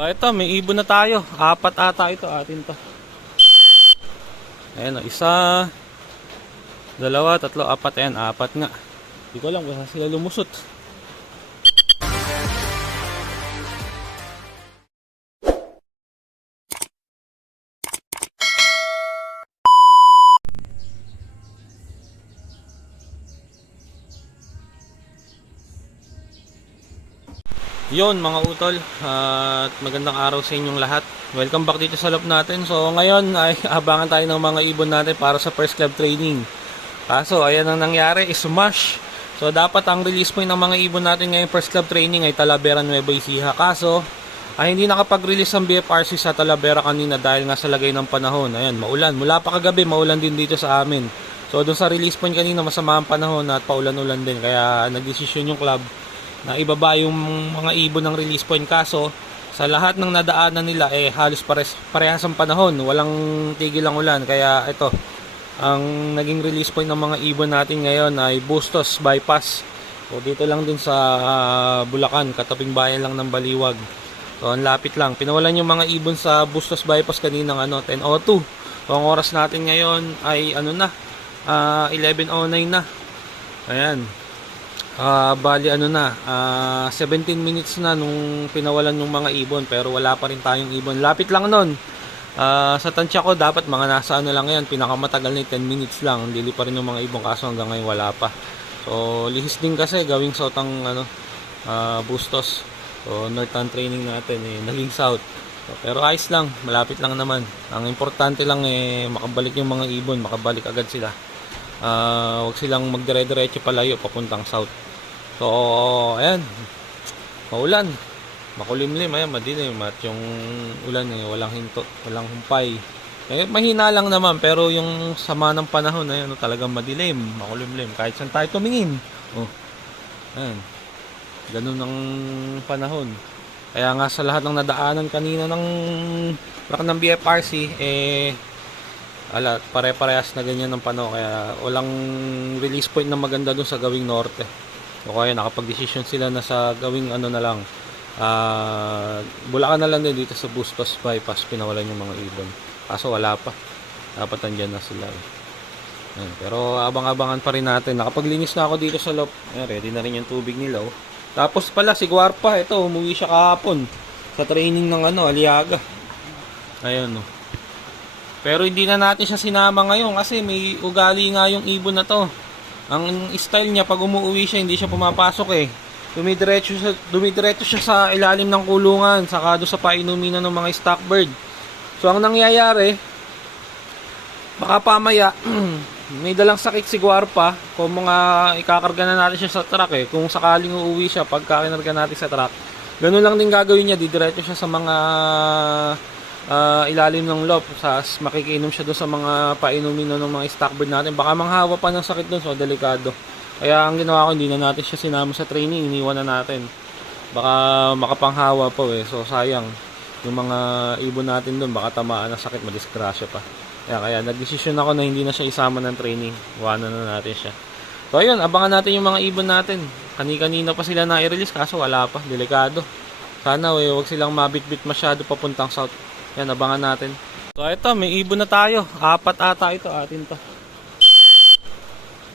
So ito, may ibon na tayo. Apat ata ito, atin to. Ayan o, isa, dalawa, tatlo, apat. Ayan, apat nga. Hindi ko alam kung saan sila lumusot. Yon mga utol, at magandang araw sa inyong lahat. Welcome back dito sa loob natin. So ngayon ay abangan tayo ng mga ibon natin para sa first club training. Kaso ayan ang nangyari, smash. So dapat ang release point ng mga ibon natin ngayong first club training ay Talavera, Nueva Ecija. Kaso ay hindi nakapag-release ang BFRC sa Talavera kanina dahil nga sa lagay ng panahon. Ayan, maulan. Mula pa kagabi maulan din dito sa amin. So doon sa release point kanina masama ang panahon at paulan-ulan din. Kaya nagdesisyon yung club na ibaba yung mga ibon ng release point. Kaso sa lahat ng nadaanan nila halos parehas ang panahon, walang tigil ang ulan. Kaya ito ang naging release point ng mga ibon natin ngayon ay Bustos Bypass. So dito lang din sa Bulacan, katabing bayan lang ng Baliwag. So ang lapit lang. Pinawalan yung mga ibon sa Bustos Bypass kaninang 10:02. So ang oras natin ngayon ay 11:09 na. Ayan. Bali 17 minutes na nung pinawalan ng mga ibon, pero wala pa rin tayong ibon. Lapit lang nun. Sa tansya ko dapat mga nasa lang yan, pinakamatagal na 10 minutes lang. Dili pa rin yung mga ibon, kaso hanggang ngayon wala pa. So lihis din kasi gawing south ang Bustos. So northern training natin naging south. So, pero ayos lang, malapit lang naman. Ang importante lang makabalik yung mga ibon, makabalik agad sila. Huwag silang magdire-diretso palayo papuntang south. So ayan, maulan, makulimlim, ayan, madilim at yung ulan walang hinto, walang humpay. Mahina lang naman, pero yung sama ng panahon ayan, talagang madilim, makulimlim kahit saan tayo tumingin. Ayan, ganun ang panahon. Kaya nga sa lahat ng nadaanan kanina ng truck ng BFRC pare-parehas na ganyan ng panahon, kaya walang release point na maganda dun sa gawing norte. O kaya nakapag-decision sila na sa gawing na lang, Bulacan na lang din dito sa Bustos Bypass, pinawalan yung mga ibon. Kaso wala pa, dapat andyan na sila. Ayan, pero abang-abangan pa rin natin. Nakapaglinis na ako dito sa loob. Ayan, ready na rin yung tubig nila. Tapos pala si Guarpa, ito umuwi siya kahapon sa training ng Aliaga. Ayun pero hindi na natin siya sinama ngayon kasi may ugali nga yung ibon na to. Ang style niya pag umuwi siya, hindi siya pumapasok dumidiretso siya sa ilalim ng kulungan, saka doon sa painuminan ng mga stock bird. So ang nangyayari, baka pamaya may dalang sakit si Guarpa kung mga ikakarga na natin siya sa truck kung sakaling uuwi siya pagka kinarga natin sa truck. Ganun lang din gagawin niya, didiretso siya sa mga ilalim ng loop, makikiinom siya doon sa mga painumin ng mga stock bird natin. Baka manghawa pa ng sakit doon, so delikado. Kaya ang ginawa ko, hindi na natin siya sinama sa training, iniwan na natin. Baka makapanghawa pa so sayang yung mga ibon natin doon, baka tamaan ng sakit, madisgrasya pa. Kaya nagdesisyon ako na hindi na siya isama ng training, iwanan na natin siya. So ayun, abangan natin yung mga ibon natin. Kani-kanina pa sila na i-release, kaso wala pa, delikado. Sana wag silang mabitbit masyado papuntang south. Yan, abangan natin. So ito, may ibon na tayo. Apat ata ito, atin to.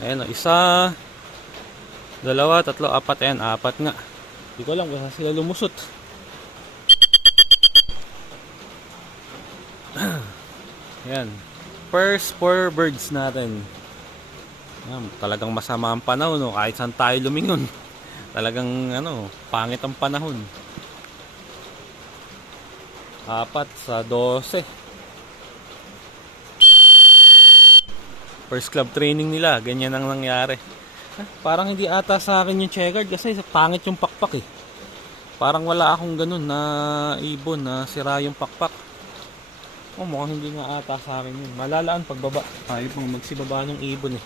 Ayan isa, dalawa, tatlo, apat. Ayan, apat nga. Hindi ko alam kung saan sila lumusot. Ayan, first 4 birds natin. Ayan, talagang masama ang panahon kahit saan tayo lumingon. Talagang pangit ang panahon. 4 sa 12. First club training nila, ganyan ang nangyari. Parang hindi ata sa akin yung checkered kasi pangit yung pakpak Parang wala akong ganun na ibon na sira yung pakpak. Mukhang hindi nga ata sa akin yun. Malalaan pagbaba. Tayo pang magsibaba ng ibon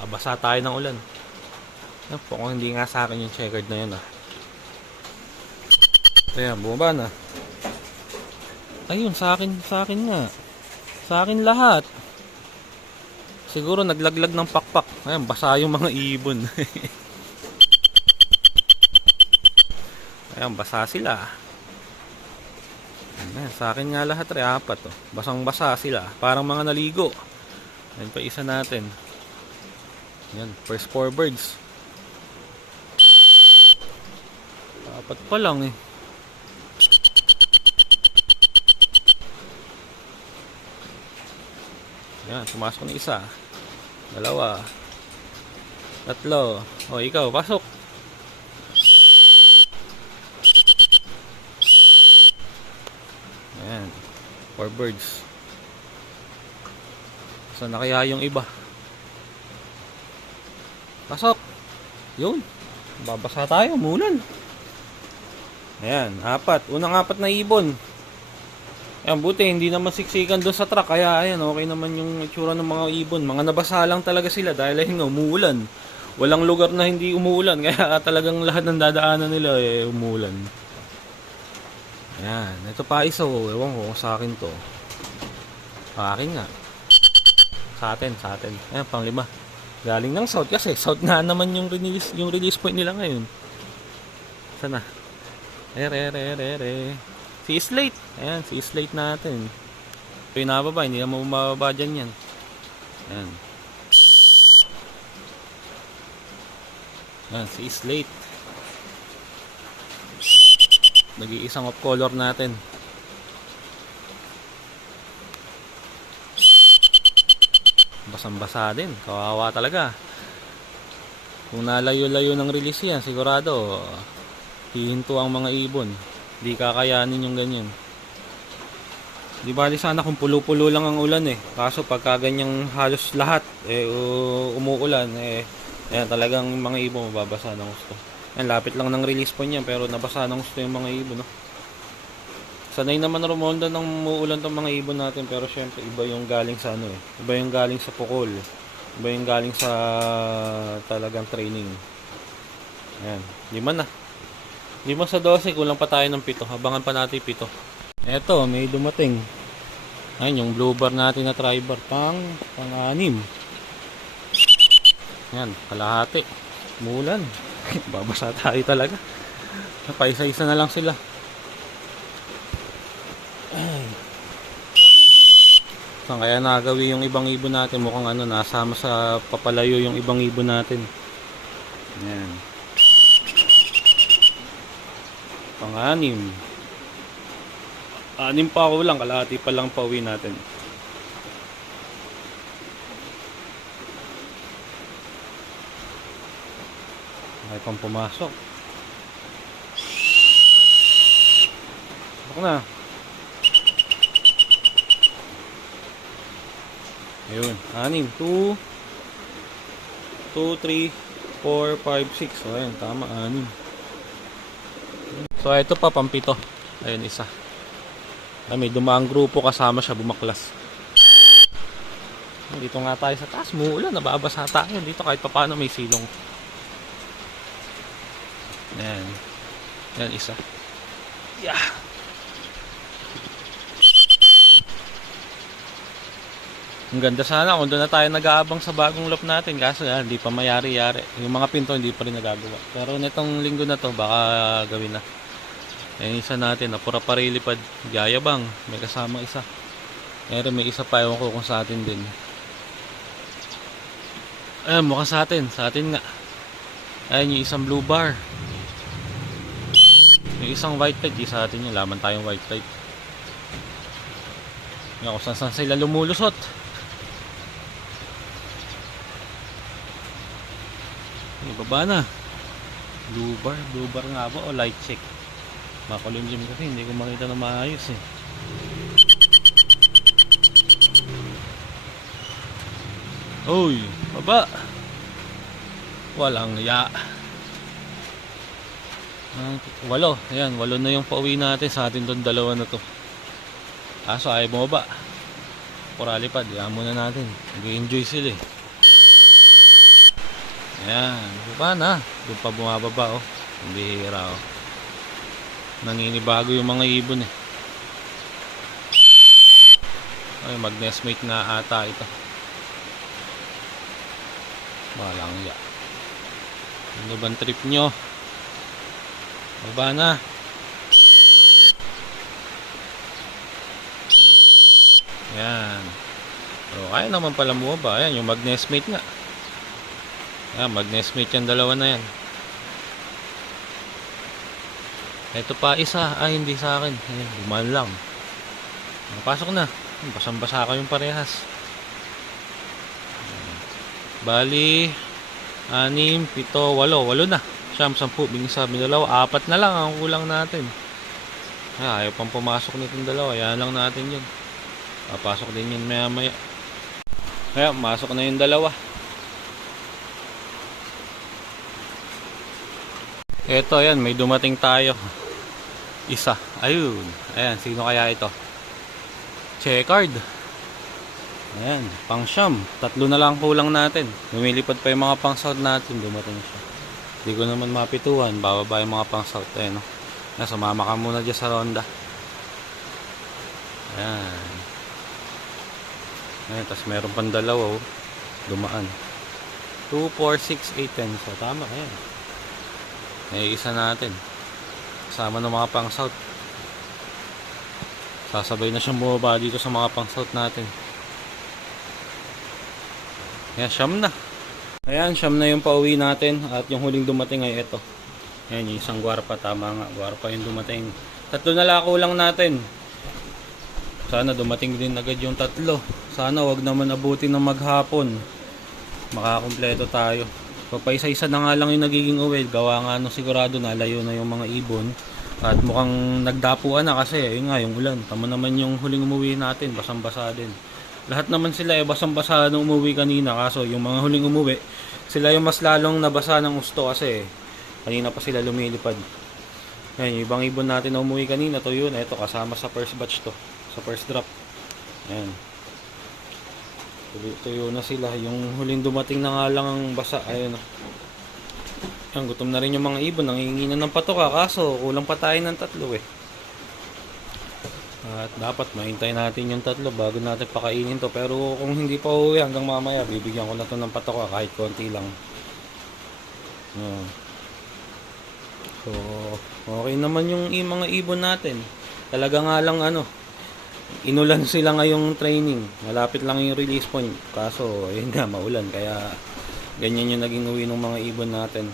Babasa tayo ng ulan. Mukhang hindi nga sa akin yung checkered na yun Ayan, bumaba na. Ayun, sa akin nga. Sa akin lahat. Siguro naglaglag ng pakpak. Ayan, basa yung mga ibon. Ayan, basa sila. Ayan, sa akin nga lahat apat oh. Basang-basa sila, parang mga naligo. Ayan pa isa natin. Ayan, first 4 birds. Apat pa lang eh. Ayan, pumasok na isa. Dalawa. Tatlo. O, ikaw, pasok. Ayan, 4 birds. Saan na kaya yung iba? Pasok. Yun. Babasa tayo, umulan. Ayan, apat. Unang apat na ibon. Ayan, buti hindi naman siksikan doon sa truck. Kaya ayan, okay naman yung itsura ng mga ibon. Mga nabasa lang talaga sila dahil ayun nga, umuulan. Walang lugar na hindi umuulan. Kaya talagang lahat ng dadaanan nila umuulan. Ayan, ito pa isa. Ewan ko kung sa akin to. Akin nga. Sa atin. Ayan, pang 5. Galing ng south kasi south nga naman yung release point nila ngayon. Sana. Si Slate. Ayan, si Slate natin. Ito yung nababa, hindi na mababa dyan yan. Ayan. Ayan, si Slate. Nag-iisang off color natin. Basang-basa din. Kawawa talaga. Kung nalayo-layo ng release yan, sigurado hihinto ang mga ibon. Di kakayanin yung ganyan. Di bali sana kung pulo-pulo lang ang ulan eh. Kaso pagka ganyang halos lahat umuulan ayan, talagang mga ibon mababasa ng gusto. Ayan, lapit lang ng release point yan pero nabasa ng gusto yung mga ibon, no? Sanay naman rumonda ng muulan tong mga ibon natin pero syempre iba yung galing sa iba yung galing sa pukol. Iba yung galing sa talagang training. Ayan, 5 na. 5 sa 12, kulang pa tayo ng 7. Abangan pa natin 7. Eto, may dumating. Ayun, yung blue bar natin na tri-bar. Pang-6. Ayan, kalahati. Mulan. Babasa tayo talaga. Paisa-isa na lang sila. Ay. Saan kaya nagawi yung ibang ibon natin? Mukhang nasama sa papalayo yung ibang ibon natin. Ayan. Pang-6. 6 pa ako lang, kalahati pa lang pauwi natin. Ay pang pumasok. Baka na. Ayun, 6. 2, 3, 4, 5, 6. So ayun, tama, 6. So ito pa, pang 7. Ayun, isa. May dumaang grupo kasama siya, bumaklas. Dito nga tayo sa taas, muulan, nababasa tayo. Dito kahit paano may silong. Ayan. Ayan, isa. Yeah. Ang ganda sana kung doon na tayo nag-aabang sa bagong loop natin. Kaso hindi pa mayari-yari. Yung mga pinto hindi pa rin nagagawa. Pero nitong linggo na to, baka gawin na. Ayan, isa natin, napura parilipad, Yayabang, may kasama isa. Pero may isa pa, ewan ko kung sa atin din. Ayan, mukhang sa atin nga. Ayan, yung isang blue bar. Yung isang white light, di sa atin yung laman tayong white light. Ayan, kung saan sila lumulusot. Ayan, baba na. Blue bar nga ba o light check? Makulimlim kasi hindi ko makita na maayos eh. Uy, baba. Walang ya. 8. Ayan, 8 na yung pauwi natin. Sa atin doon 2 na to. Kaso ayaw bumaba. Poralipad, yan muna natin. Nag-enjoy sila eh. Ayan, baba na. Doon pa bumababa oh. Hindi hira oh. Naninibago yung mga ibon eh. Ay, mag-nestmate nga ata ito. Walang ya. Ano bang trip nyo? Baba na. Ayan. So, kaya naman pala bumaba. Ayan, yung mag-nestmate nga. Ayan, mag-nestmate yung dalawa na yan. Ito pa isa. Ay, hindi sa akin. Ayan, bumaan lang. Pasok na. Basang-basa kayong parehas. Bali, 6, 7, 8. 8 na. 9, 10, 11, 12. 4 na lang ang kulang natin. Ayaw pang pumasok nitong dalawa. Yan lang natin yun. Papasok din yun maya maya. Kaya, masok na yung dalawa. Eto, yan. May dumating tayo. Isa. Ayun. Ayan, sino kaya ito? Checkered. Ayan, pang siyam. 3 na lang kulang natin. Lumilipad pa yung mga pang south natin. Dumating siya. Hindi ko naman mapituan. Bababa yung mga pang south. Ayan, no? Sumama ka muna dyan sa ronda. Ayan. Ayan, tas meron pang dalawa. Oh. Dumaan. 2, 4, 6, 8, 10. So, tama. Ayan. May isa natin. Kasama ng mga pang south. Sasabay na siyang bumaba dito sa mga pang south natin. Ayan, siyam na. Ayan, siyam na yung pauwi natin. At yung huling dumating ay ito. Ayan, yung isang gwarpa. Tama nga, gwarpa yung dumating. 3 na lako lang natin. Sana dumating din agad yung 3. Sana wag naman abutin ng maghapon. Makakumpleto tayo. Papaisa-isa na nga lang yung nagiging uwi. Gawa nga no, sigurado na layo na yung mga ibon. At mukhang nagdapuan na kasi. Ayun nga, yung ulan. Tama naman yung huling umuwi natin. Basang-basa din. Lahat naman sila basang-basa nung umuwi kanina. Kaso yung mga huling umuwi, sila yung mas lalong nabasa ng gusto kasi kanina pa sila lumilipad. Ayan, yung ibang ibon natin na umuwi kanina, to yun. Ito, kasama sa first batch to. Sa first drop. Ayan. Tuyo na sila. Yung huling dumating na nga lang ang basa. Ayun. Ayan, gutom na rin yung mga ibon. Nangihingi na ng patoka. Kaso, kulang pa tayo ng 3 eh. At dapat mahintay natin yung 3 bago natin pakainin to. Pero kung hindi pa uwi hanggang mamaya, bibigyan ko na to ng patoka kahit konti lang. So, okay naman yung mga ibon natin. Talaga nga lang inulan sila ngayong training. Malapit lang yung release point. Kaso, ayun nga, maulan. Kaya, ganyan yung naging uwi ng mga ibon natin.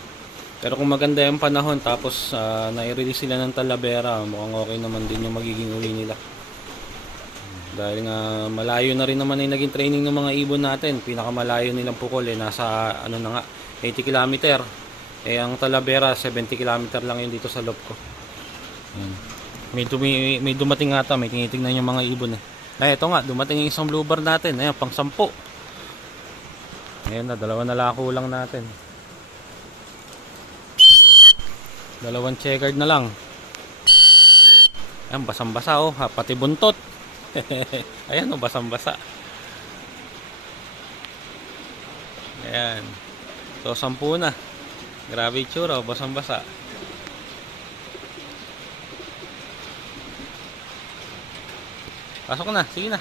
Pero kung maganda yung panahon, tapos nai-release sila ng Talavera, mukhang okay naman din yung magiging uwi nila. Dahil nga, malayo na rin naman yung naging training ng mga ibon natin. Pinakamalayo nilang pukol, nasa, 80 km. Ang Talavera, 70 km lang yun dito sa loob ko. May dumating ata, may tinitingnan yung mga ibon eh. Ay, ito nga, dumating yung isang bluebird natin. Ayan, pang 10. Ayan na, 2 na lako lang natin. 2 checkered na lang. Ayan, basang-basa pati buntot. Ayan basang-basa. Ayan. So, 10 na. Grabe itsura, basang-basa. Pasok na, sige na.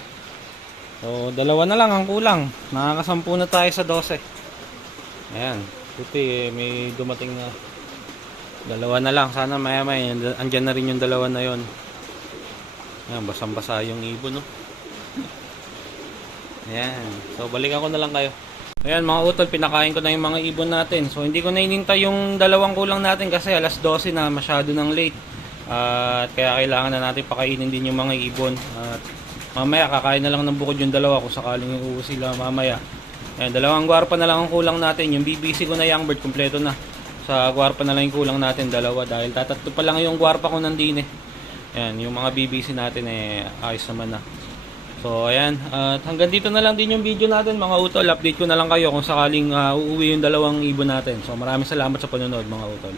So, 2 na lang ang kulang. Nakakasampu na tayo sa 12. Ayan, puti may dumating na 2 na lang. Sana maya-maya andyan na rin yung 2 na yon. Ayan, basang-basa yung ibon, no? Ayan, so balikan ko na lang kayo. Ayan mga utol, pinakain ko na yung mga ibon natin. So hindi ko na inintay yung 2 kulang natin kasi alas 12 na, masyado nang late. At kaya kailangan na natin pakainin din yung mga ibon. At mamaya kakain na lang ng bukod yung 2 kung sakaling uuwi sila mamaya. Ayan, 2 gwarpa na lang ang kulang natin. Yung BBC ko na young bird, kompleto na. Sa gwarpa na lang yung kulang natin, 2 dahil tatatlo pa lang yung gwarpa ko nandin eh. Ayan, yung mga BBC natin ayos naman na. So ayan, at hanggang dito na lang din yung video natin mga utol. Update ko na lang kayo kung sakaling uuwi yung 2 ibon natin. So maraming salamat sa panonood mga utol.